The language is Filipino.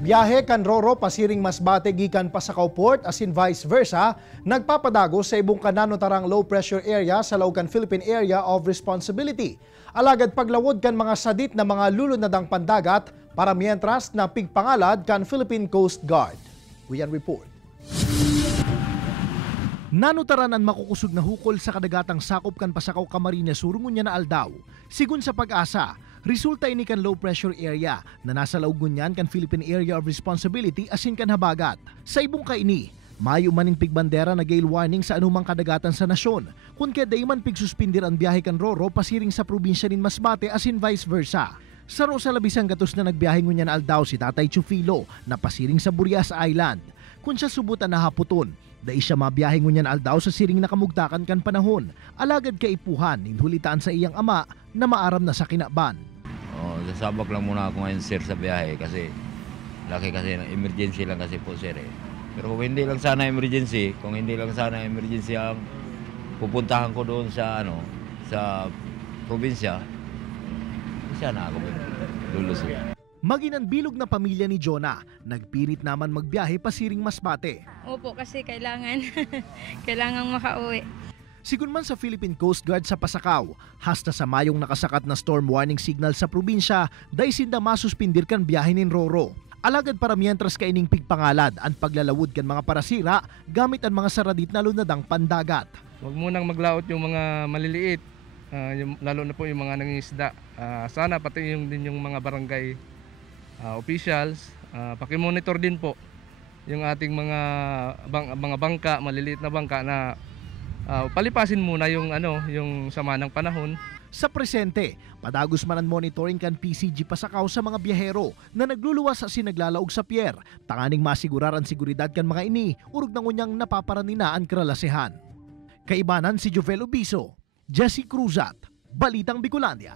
Biyahe kan Roro pasiring Masbate gikan Pasakaw Port asin vice versa, nagpapadago sa ibong kananotarang low pressure area sa Laucan Philippine Area of Responsibility. Alagad paglawod kan mga sadit na mga lulunadang pandagat para mientras na pigpangalad kan Philippine Coast Guard. Uyan report. Nanutaran ang makukusog na hukol sa kadagatang sakop kan Pasakaw Camarines Surungon niya na aldaw. Sigun sa Pag-asa, resulta ini kan low pressure area na nasa laugunyan kan Philippine Area of Responsibility asin kan habagat. Sa ibong kaini, mayo maning pigbandera na gale warning sa anumang kadagatan sa nasyon. Kun kaya dayman pigsuspindir ang biyahe kan Roro pasiring sa probinsya nin Masbate asin vice versa. Saro sa labisang gatos na nagbiyahe ngunyan na aldaw si Tatay Chufilo na pasiring sa Burias Island. Kung siya subutan na haputon, dahil siya mabiyahe ngunyan aldaw sa siring nakamugtakan kan panahon. Alagad kaipuhan, ninhulitaan sa iyang ama na maaram na sa kinaban. Sasabak lang muna ako ngayon sir sa biyahe kasi laki kasi ng emergency lang kasi po sir eh. Pero kung hindi lang sana emergency, ang pupuntahan ko doon sa sa probinsya, sana ako lulusog. Maginang bilog na pamilya ni Jonah, nagpilit naman magbiyahe pasiring Masbate. Opo, kasi kailangan makauwi. Sigun man sa Philippine Coast Guard sa Pasakaw, hasta sa mayong nakasakat na storm warning signal sa probinsya, dahil sinda masuspindir kan biyahe nin Roro. Alagad para mientras kaining pigpangalad ang paglalawod kan mga parasira gamit ang mga saradit na lunadang pandagat. Huwag munang maglaot yung mga maliliit, lalo na po yung mga nangingisda. Sana pati din yung mga barangay officials, pakimonitor din po yung ating mga bangka, maliliit na bangka na palipasin muna yung sama ng panahon. Sa presente, padagos man ang monitoring kan PCG Pasakaw sa mga biyahero na nagluluwas sa sinaglalaog sa pier. Tanganing masigurar ang seguridad kan mga ini, urog na ngunyang napaparanina ang kralasehan. Kaibanan si Jovel Obiso, Jesse Cruzat, Balitang Bicolandia.